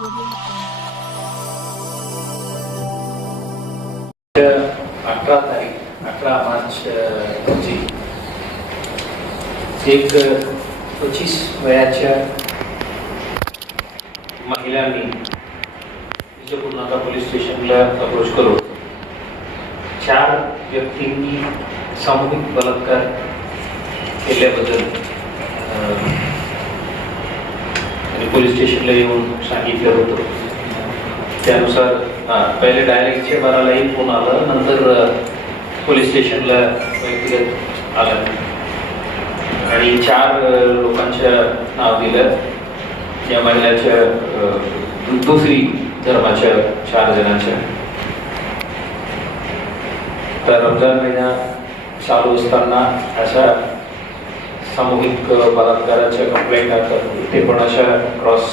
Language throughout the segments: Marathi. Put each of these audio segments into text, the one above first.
18 मार्च रोजी एक 25 वयाच्या महिलांनी विजयपूर नाका पोलीस स्टेशनला अप्रोच करून 4 व्यक्तींनी सामूहिक बलात्कार केल्याबद्दल पोलीस स्टेशनला येऊन सांगितलं होतं. त्यानुसार पहिले डायरेक्टचे बारालाही फोन आला, नंतर पोलीस स्टेशनला व्यक्तिगत आलं आणि 4 लोकांच्या नाव दिलं. या महिलाच्या दुसरी धर्माच्या 4 जणांच्या. तर रमजान महिना चालू असताना अशा सामूहिक बलात्काराच्या कंप्लेंट असतात, ते पण अशा क्रॉस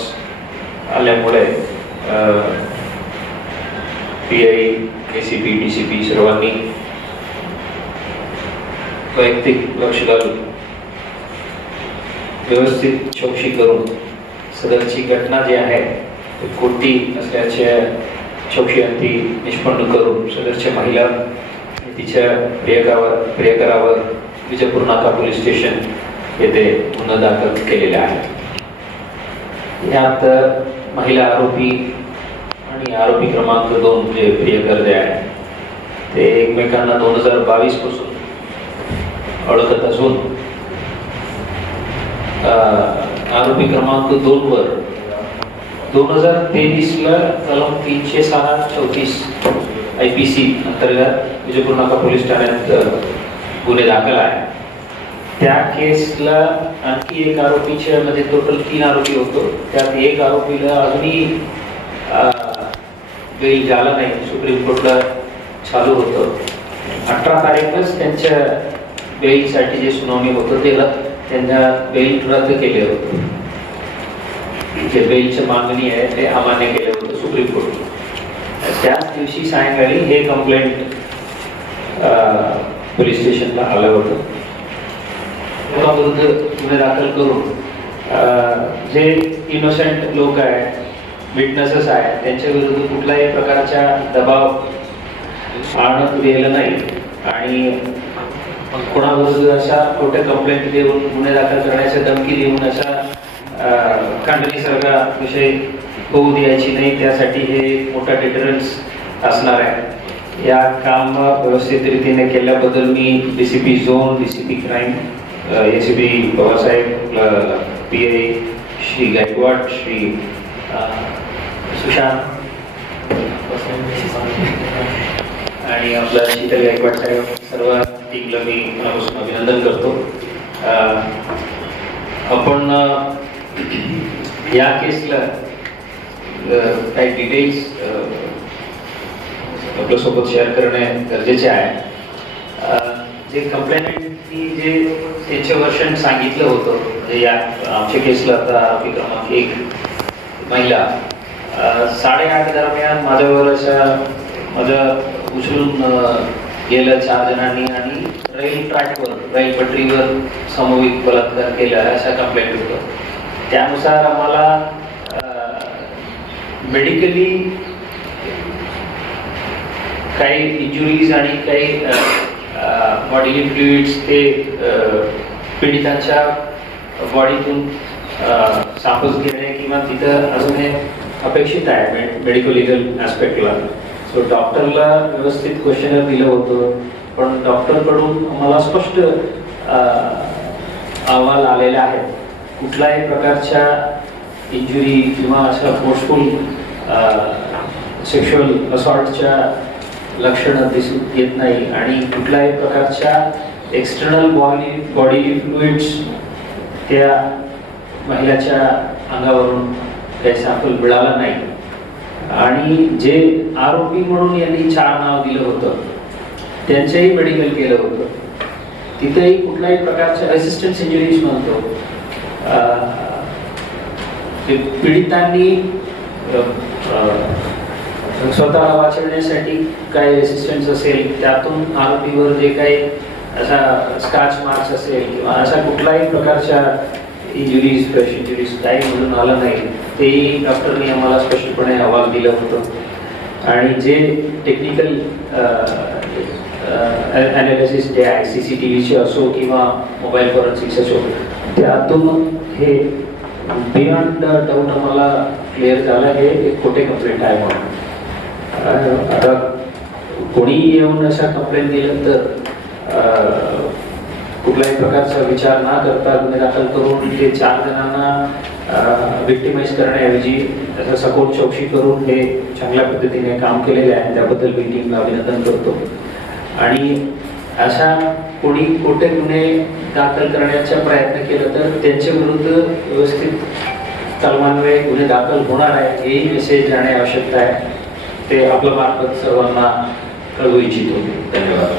आल्यामुळे PI, ACP, DCP सर्वांनी वैयक्तिक लक्ष घालून व्यवस्थित चौकशी करून सदरची घटना जी आहे ती खोटी असल्याच्या चौकशीअंती निष्पन्न करून सदरच्या महिला तिच्या प्रियकरावर विजयपूर नाका पोलीस स्टेशन येथे गुन्हा दाखल केलेला आहे. यात महिला आरोपी आणि आरोपी क्रमांक 2 जे प्रियकर जे आहे ते एकमेकांना 2022 पासून ओळखत असून आरोपी क्रमांक 2 वर 2023 ला कलम 306-34 IPC अंतर्गत विजयपूर नाका पोलीस ठाण्यात गुन्हे दाखल आहे. त्या केसला आणखी एक आरोपीच्या मध्ये टोटल 3 आरोपी होतो. त्यात एक आरोपीला अजूनही बेल झाला नाही, सुप्रीम कोर्टला चालू होतं. 18 तारीखच त्यांच्या बेलसाठी जे सुनावणी होतं ते त्यांना बेल रद्द केले होते. जे बेलची मागणी आहे ते अमान्य केलं होतं सुप्रीम कोर्ट. त्याच दिवशी सायंकाळी हे कंप्लेंट पोलीस स्टेशनला आलं होतं. विरुद्ध गुन्हे दाखल करून जे इनोसेंट लोक आहेत, विटनेसेस आहेत, त्यांच्या विरुद्ध कुठल्याही प्रकारच्या दबाव आणत दिलेला नाही आणि कोणाविरुद्ध अशा खोट्या कंप्लेंट देऊन गुन्हे दाखल करण्याच्या धमकी देऊन अशा कांडणीसारखा विषय होऊ द्यायची नाही. त्यासाठी हे मोठा डिटरन्स असणार आहे. या काम व्यवस्थित रीतीने केल्याबद्दल मी DCP zone, DCP crime, ACP पवारसाहेब, PI श्री गायकवाड, श्री सुशांत आणि आपला शीतल गायकवाड साहेब, सर्व टीमला मी मनापासून अभिनंदन करतो. आपण या केसला काही डिटेल्स आपल्यासोबत शेअर करणे गरजेचे आहे. जे कंप्लेंटनी जे त्यांचे वर्षन सांगितलं होतं, म्हणजे या आमच्या केसला आता आरोपी क्रमांक 1 महिला 8:30 दरम्यान माझ्यावर उचलून गेलं 4 जणांनी आणि रेल ट्रॅकवर, रेल पटरीवर सामूहिक बलात्कार केला अशा कंप्लेंट होतं. त्यानुसार आम्हाला मेडिकली काही इंजुरीज आणि काही बॉडीली फ्लुइड्स ते पीडितांच्या बॉडीतून सापस घेणे किंवा तिथं असणे अपेक्षित आहे मेडिकल लिगल ॲस्पेक्टला. सो डॉक्टरला व्यवस्थित क्वेश्चनर दिलं होतं, पण डॉक्टरकडून आम्हाला स्पष्ट अहवाल आलेला आहे. कुठल्याही प्रकारच्या इंजुरी किंवा अशा फोर्सफुल सेक्शुअल असॉल्टच्या लक्षणं दिसून येत नाही आणि कुठल्याही प्रकारच्या एक्सटर्नल बॉडी फ्लुइड्स त्या महिलाच्या अंगावरून काही सॅम्पल मिळाला नाही. आणि जे आरोपी म्हणून यांनी 4 नाव दिलं होतं त्यांचंही मेडिकल केलं होतं. तिथेही कुठल्याही प्रकारच्या रेसिस्टन्स इंजुरीज म्हणतो, पीडितांनी स्वतःला वाचवण्यासाठी काय रेसिस्टन्स असेल त्यातून आरोपीवर जे काही असा स्क्रॅच मार्क्स असेल किंवा अशा कुठल्याही प्रकारच्या इंजुरीज फ्रेश इंजुरीज काही म्हणून आला नाही, तेही डॉक्टरने आम्हाला स्पष्टपणे अहवाल दिलं होतं. आणि जे टेक्निकल ॲनालिसिस जे आहे CCTVचे असो किंवा मोबाईल फॉरेन्सिक्स असो, त्यातून हे बियॉन्ड डाऊट आम्हाला क्लिअर झालं हे एक खोटे कंप्लेंट आहे म्हणून. आता कोणी येऊन अशा कंप्लेंट दिलं तर कुठल्याही प्रकारचा विचार न करता गुन्हे दाखल करून ते 4 जणांना विक्टिमाइज करण्याऐवजी त्याचा सखोल चौकशी करून हे चांगल्या पद्धतीने काम केलेले आहे, त्याबद्दल मी टीमला अभिनंदन करतो. आणि अशा कोणी खोटे गुन्हे दाखल करण्याचा प्रयत्न केला तर त्यांच्या विरुद्ध व्यवस्थित कलमान्वये गुन्हे दाखल होणार आहे, हेही मेसेज जाणे आवश्यकता आहे. ते आपल्या मार्फत सर्वांना कळवू इच्छितो. धन्यवाद.